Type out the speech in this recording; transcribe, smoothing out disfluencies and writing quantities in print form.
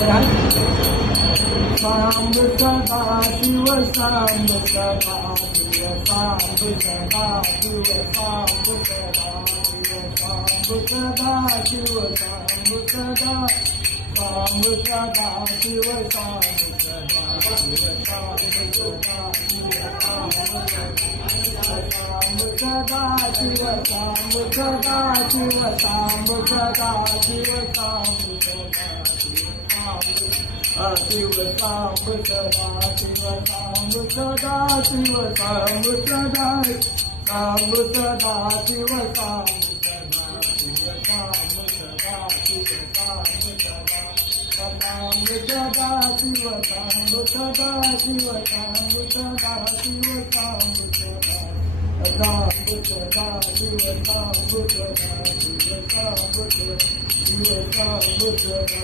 सांब सदा शिव सांब सदा शिव सांब सदा शिव सांब सदा शिव सांब सदा शिव सांब सदा सांब सदा शिव सांब सदा शिव सांब सदा शिव सांब सदा शिव सांब सदा शिव सांब सदा शिव सांब सदा शिव सांब सदा शिव सांब सदा शिव सांब सदा सांब सदा शिव सांब सदा शिव सांब सदा शिव सांब सदा सांब सदा शिव सांब सदा शिव सांब सदा शिव सांब सदा सांब सदा शिव सांब सदा शिव सांब सदा शिव सांब सदा